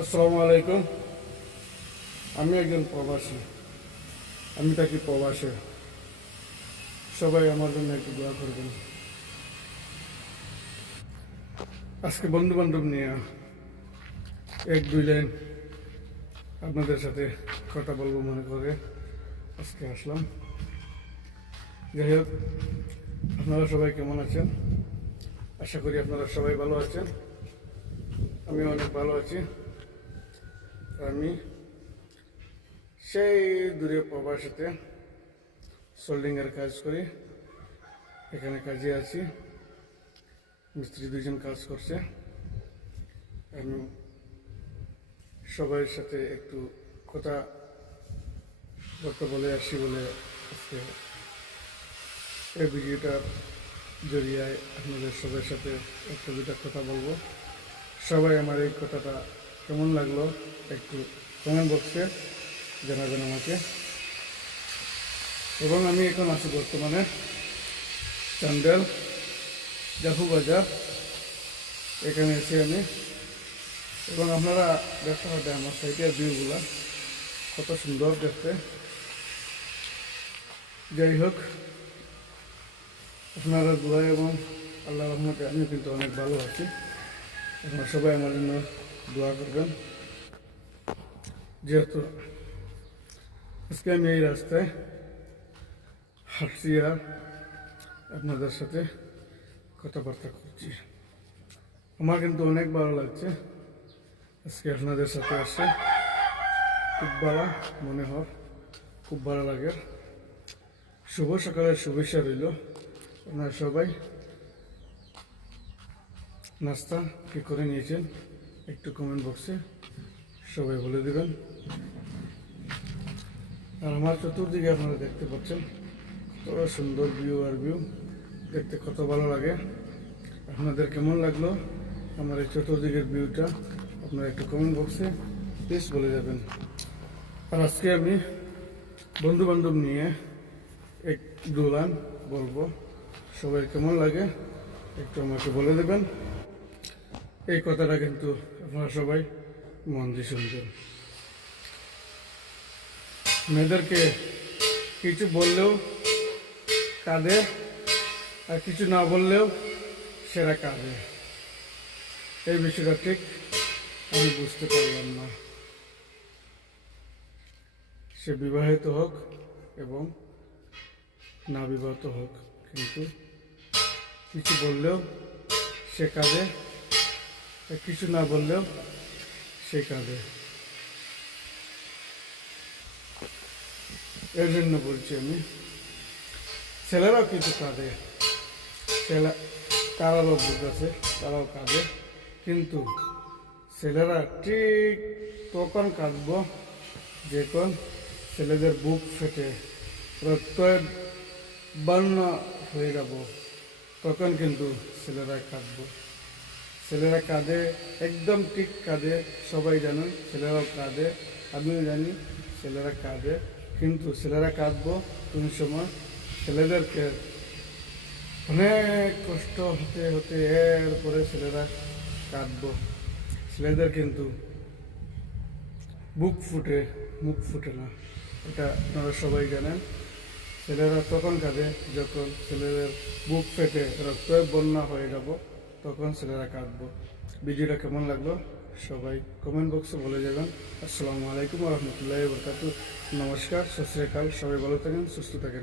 আসসালামু আলাইকুম। আমি একজন প্রবাসী। আমি থাকি প্রবাসে। সবাই আমার জন্য একটু দোয়া করবেন। আজকে বন্ধু বান্ধব নিয়ে এক, দুই লাইন আপনাদের সাথে কথা বলব মনে করে আজকে আসলাম। যাই হোক, আপনারা সবাই কেমন আছেন? আশা করি আপনারা সবাই ভালো আছেন। আমি অনেক ভালো আছি। আমি সেই দূরে প্রবাসীতে সোল্ডিংয়ের কাজ করি। এখানে কাজে আছি। মিস্ত্রি দুজন কাজ করছে। আমি সবার সাথে একটু কথা বলতে বলে আসি বলে আজকে এই ভিডিওটার জরিয়ায় আপনাদের সবার সাথে একটা দুটা কথা বলব। সবাই আমার এই কথাটা কেমন লাগল একটু কমেন্ট বক্সে জানাবেন আমাকে। এবং আমি এখন আছি বর্তমানে চান্ডেল জাফু বাজার, এখানে এসে আমি। এবং আপনারা দেখতে হবে আমার সাইটের ভিউগুলা কত সুন্দর দেখতে। যাই হোক, আপনারা দোয়া এবং আল্লাহ রহমতে আমি কিন্তু অনেক ভালো আছি। আপনারা সবাই আমার জন্য দোয়া করবেন। যেহেতু আজকে আমি এই রাস্তায় হাঁটছি আর আপনাদের সাথে কথাবার্তা করছি। আমার কিন্তু অনেক ভালো লাগছে। আজকে আপনাদের সাথে আসছে খুব ভালো মনে হয়, খুব ভালো লাগে। শুভ সকালের শুভেচ্ছা রইল। আপনারা সবাই নাস্তা কি করে নিয়েছেন? একটু কমেন্ট বক্সে সবাই বলে দেবেন। আর আমার চতুর্দিকে আপনারা দেখতে পাচ্ছেন, কত সুন্দর ভিউ আর ভিউ দেখতে কত ভালো লাগে। আপনাদের কেমন লাগল? আমার এই চতুর্দিকের ভিউটা আপনারা একটু কমেন্ট বক্সে প্লিজ বলে যাবেন। আর আজকে আমি বন্ধু বান্ধব নিয়ে এক দুলান বলব, সবাই কেমন লাগে একটু আমাকে বলে দেবেন। এই কথাটা কিন্তু আপনারা সবাই মন দিয়ে শুনবেন। মেয়েদেরকে কিছু বললেও, কাঁদে, আর কিছু না বললেও সেরা কাঁদে। এই বিষয়টা ঠিক আমি বুঝতে পারলাম না। সে বিবাহিত হোক এবং না বিবাহিত হোক, কিন্তু কিছু বললেও সে আর কিছু না বললেও কাঁদে। এর জন্য বলছি আমি, ছেলেরাও কিছু কাঁদে। ছেলে তারারও বুক আছে, তারাও কাঁদে। কিন্তু ছেলেরা ঠিক তখন কাঁদব যখন ছেলেদের বুক ফেটে রক্তের বর্ণ হয়ে যাব। তখন কিন্তু ছেলেরা কাঁদব। ছেলেরা কাঁদে, একদম ঠিক কাঁদে, সবাই জানেন ছেলেরাও কাঁদে, আমিও জানি ছেলেরা কাঁদে, কিন্তু ছেলেরা কাঁদবো কোন সময়? ছেলেদেরকে অনেক কষ্ট হতে হতে এরপরে ছেলেরা কাঁদবো। ছেলেদের কিন্তু বুক ফুটে, মুখ ফুটে না, এটা আপনারা সবাই জানেন। ছেলেরা তখন কাঁদে যখন ছেলেদের বুক ফেটে, রক্ত বন্যা হয়ে যাব। তখন ছেলেরা কাঁদবো। ভিডিওটা কেমন লাগল সবাই কমেন্ট বক্সে বলে যাবেন। আসসালামু আলাইকুম রহমতুল্লাহ বরকাত নমস্কার সশ্রীকাল সবাই ভালো থাকেন, সুস্থ থাকেন।